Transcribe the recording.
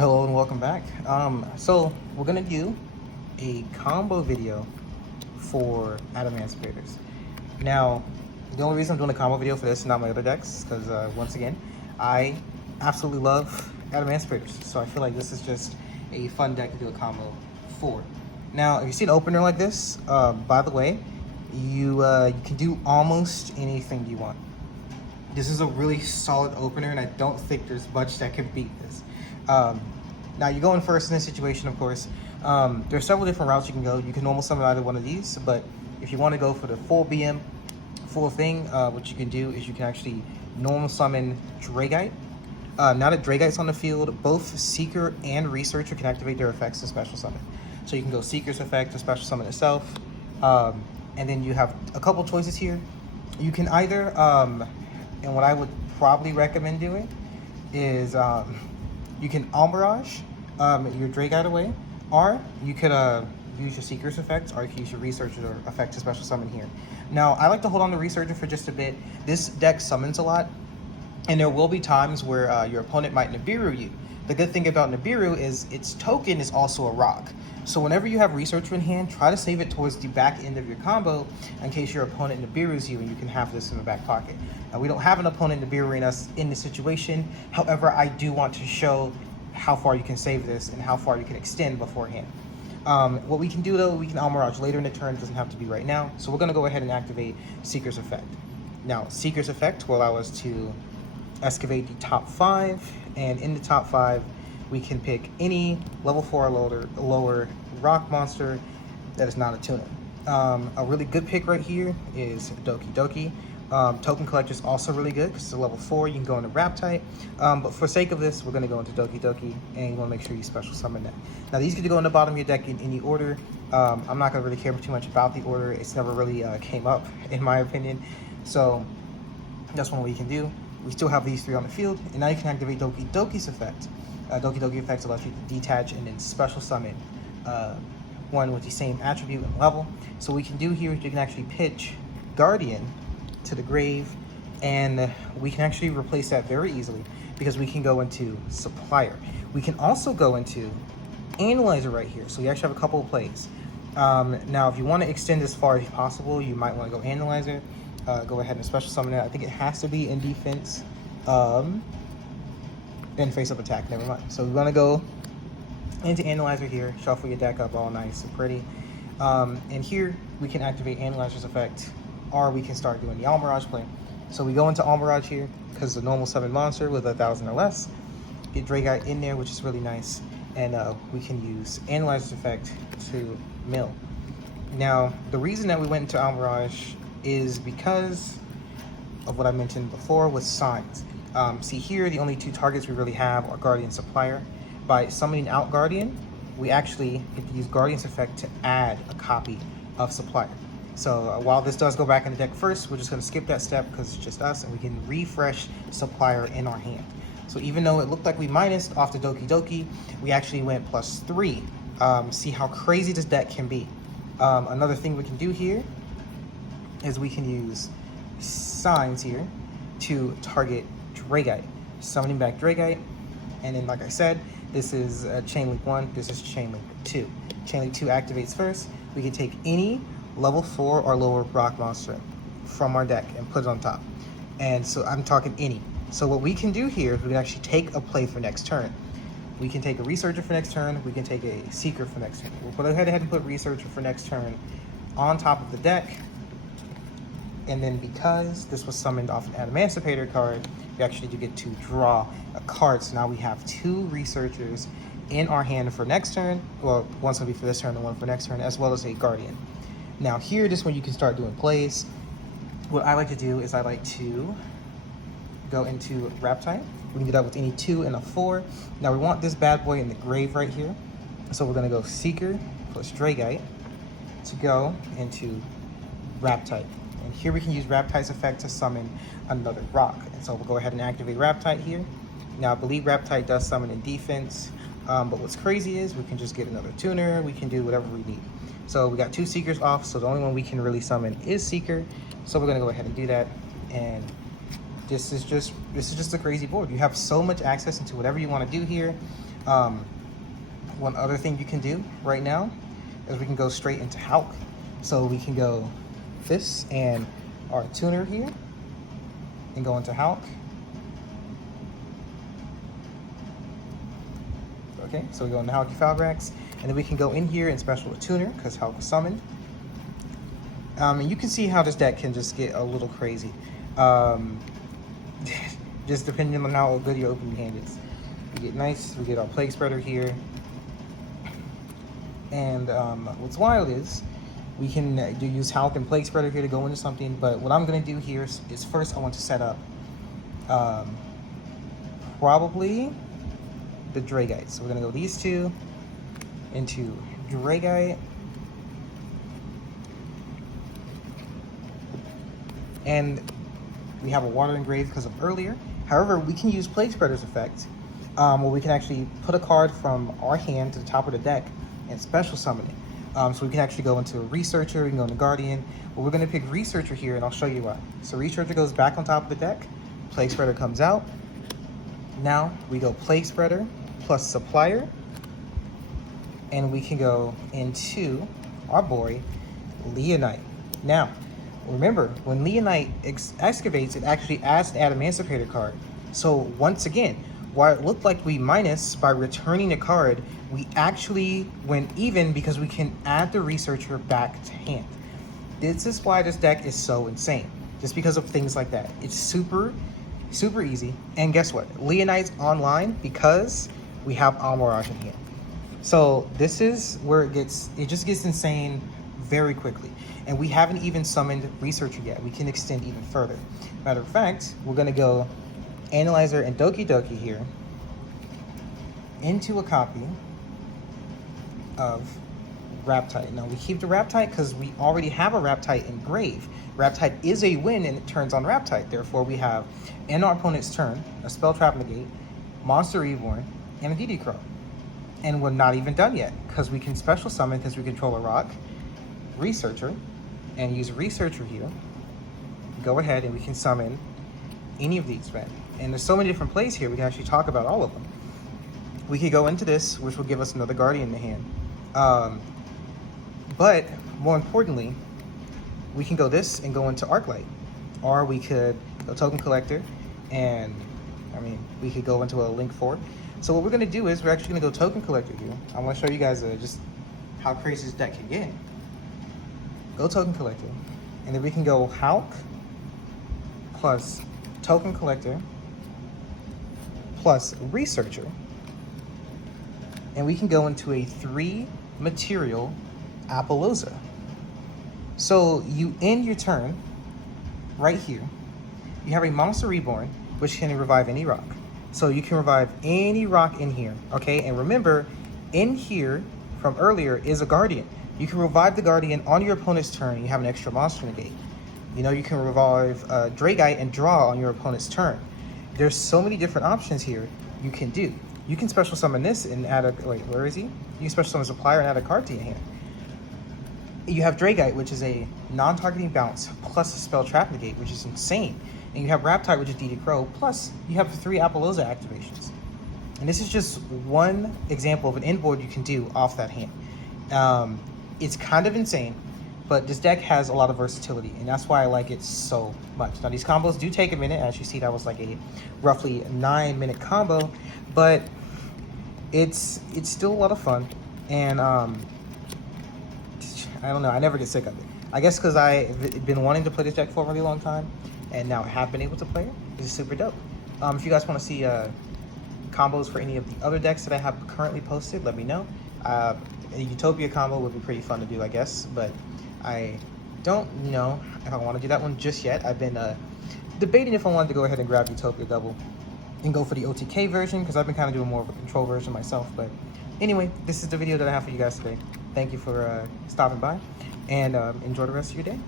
Hello and welcome back. So we're gonna do a combo video for Adamancipators. Now, the only reason I'm doing a combo video for this and not my other decks, because once again, I absolutely love Adamancipators. So I feel like this is just a fun deck to do a combo for. Now, if you see an opener like this, by the way, you can do almost anything you want. This is a really solid opener, and I don't think there's much that can beat this. Now you're going first in this situation, of course. There's several different routes you can go. You can normal summon either one of these, but if you want to go for the full BM, full thing, what you can do is you can actually normal summon Dragite. Now that Dragite's on the field, both Seeker and Researcher can activate their effects to special summon. So you can go Seeker's effect to special summon itself, and then you have a couple choices here. You can either, and what I would probably recommend doing is you can Almirage your Dragite away, or you could use your Seeker's effect, or you can use your Researcher effect to special summon here. Now, I like to hold on to Researcher for just a bit. This deck summons a lot, and there will be times where your opponent might Nibiru you. The good thing about Nibiru is its token is also a rock. So whenever you have Researcher in hand, try to save it towards the back end of your combo in case your opponent Nibirus you and you can have this in the back pocket. Now, we don't have an opponent Nibiruing us in this situation. However, I do want to show how far you can save this and how far you can extend beforehand. What we can do though, we can Almirage later in the turn, it doesn't have to be right now. So we're gonna go ahead and activate Seeker's effect. Now, Seeker's effect will allow us to excavate the top 5, and in the top 5, we can pick any level 4 or lower rock monster that is not a tuner. A really good pick right here is Doki Doki. Token Collector is also really good because it's a level 4. You can go into Raptite. But for sake of this, we're going to go into Doki Doki, and you want to make sure you special summon that. Now, these get to go in the bottom of your deck in any order. I'm not going to really care too much about the order. It's never really came up, in my opinion. So that's one we can do. We still have these 3 on the field, and now you can activate Doki Doki's effect. Doki Doki effect allows you to detach and then special summon one with the same attribute and level. So what we can do here is you can actually pitch Guardian to the grave, and we can actually replace that very easily because we can go into Supplier. We can also go into Analyzer right here. So you actually have a couple of plays. Now, if you want to extend as far as possible, you might want to go Analyzer. Go ahead and special summon it. I think it has to be in defense. Then face up attack, never mind. So we're gonna go into Analyzer here, shuffle your deck up all nice and pretty. And here we can activate Analyzer's effect, or we can start doing the Almirage play. So we go into Almirage here, because it's a normal summon monster with 1,000 or less. Get Dragite in there, which is really nice. And we can use Analyzer's effect to mill. Now, the reason that we went into Almirage is because of what I mentioned before with signs. See here, the only 2 targets we really have are Guardian and Supplier. By summoning out Guardian, we actually get to use Guardian's effect to add a copy of Supplier. So while this does go back in the deck first, we're just going to skip that step because it's just us, and we can refresh Supplier in our hand. So even though it looked like we minused off the Doki Doki, we actually went +3. See how crazy this deck can be. Another thing we can do here is we can use signs here to target Dragite, summoning back Dragite, and then like I said, this is Chain Link 1, this is Chain Link 2. Chain Link 2 activates first. We can take any level 4 or lower rock monster from our deck and put it on top. And so I'm talking any. So what we can do here is we can actually take a play for next turn. We can take a Researcher for next turn, we can take a Seeker for next turn. We'll go ahead and put Researcher for next turn on top of the deck. And then because this was summoned off an Adamancipator card, we actually do get to draw a card. So now we have 2 Researchers in our hand for next turn. Well, one's gonna be for this turn and one for next turn, as well as a Guardian. Now here, this is when you can start doing plays. What I like to do is I like to go into Raptite. We can do that with any 2 and a 4. Now we want this bad boy in the grave right here. So we're gonna go Seeker plus Dragite to go into Raptite. And here we can use Raptite's effect to summon another rock. And so we'll go ahead and activate Raptite here. Now I believe Raptite does summon in defense, but what's crazy is we can just get another tuner, we can do whatever we need. So we got 2 Seekers off, so the only one we can really summon is Seeker. So we're gonna go ahead and do that. And this is just a crazy board. You have so much access into whatever you want to do here. One other thing you can do right now is we can go straight into Hulk. So we can go this and our tuner here and go into Hulk. Okay, so we go into Hulky Falgrax, and then we can go in here and special a tuner because Hulk was summoned. And you can see how this deck can just get a little crazy. Just depending on how good your opening hand is. We get nice, we get our Plague Spreader here. And what's wild is we can use Hulk and Plague Spreader here to go into something, but what I'm gonna do here is first I want to set up probably the Dragite. So we're gonna go these two into Dragite. And we have a Water Engrave because of earlier. However, we can use Plague Spreader's effect, where we can actually put a card from our hand to the top of the deck and special summon it. So we can actually go into Researcher, we can go into Guardian, but we're gonna pick Researcher here and I'll show you why. So Researcher goes back on top of the deck, Plague Spreader comes out. Now we go Plague Spreader plus Supplier, and we can go into our boy, Leonite. Now, remember, when Leonite excavates, it actually adds the Adamancipator card. So once again, while it looked like we minus by returning a card, we actually went even because we can add the Researcher back to hand. This is why this deck is so insane, just because of things like that. It's super easy. And guess what? Leonite's online because we have Almirage in here. So this is where it just gets insane very quickly. And we haven't even summoned Researcher yet. We can extend even further. Matter of fact, we're gonna go Analyzer and Doki Doki here into a copy of Raptite. Now we keep the Raptite because we already have a Raptite in Grave. Raptite is a win and it turns on Raptite. Therefore we have, in our opponent's turn, a Spell Trap Negate, Monster Reborn, and a DD Crow. And we're not even done yet because we can special summon because we control a rock, Researcher, and use Researcher here. Go ahead and we can summon any of these, right? And there's so many different plays here, we can actually talk about all of them. We could go into this, which will give us another Guardian in the hand. But more importantly, we can go this and go into Arclight. Or we could go Token Collector, and I mean, we could go into a Link 4. So what we're gonna do is we're actually gonna go Token Collector here. I wanna show you guys just how crazy this deck can get. Go Token Collector, and then we can go Hulk plus Token Collector plus Researcher, and we can go into a 3 material Apollousa. So you end your turn right here. You have a Monster Reborn, which can revive any rock. So you can revive any rock in here, okay? And remember, in here from earlier is a Guardian. You can revive the Guardian on your opponent's turn. You have an extra monster negate. You know, you can revive Dragite and draw on your opponent's turn. There's so many different options here you can do. You can special summon this and add a, wait, where is he? You can special summon Supplier and add a card to your hand. You have Dragite, which is a non-targeting bounce, plus a Spell Trap Negate, which is insane. And you have Raptite, which is DD Crow, plus you have 3 Apollousa activations. And this is just one example of an inboard you can do off that hand. It's kind of insane, but this deck has a lot of versatility, and that's why I like it so much. Now, these combos do take a minute. As you see, that was like a roughly 9-minute combo, but it's still a lot of fun. And I don't know, I never get sick of it. I guess because I've been wanting to play this deck for a really long time, and now I have been able to play it. This is super dope. If you guys want to see combos for any of the other decks that I have currently posted, let me know. A Utopia combo would be pretty fun to do, I guess, but I don't know if I want to do that one just yet. I've been debating if I wanted to go ahead and grab Utopia double and go for the OTK version, because I've been kind of doing more of a control version myself. But anyway, this is the video that I have for you guys today. Thank you for stopping by, and enjoy the rest of your day.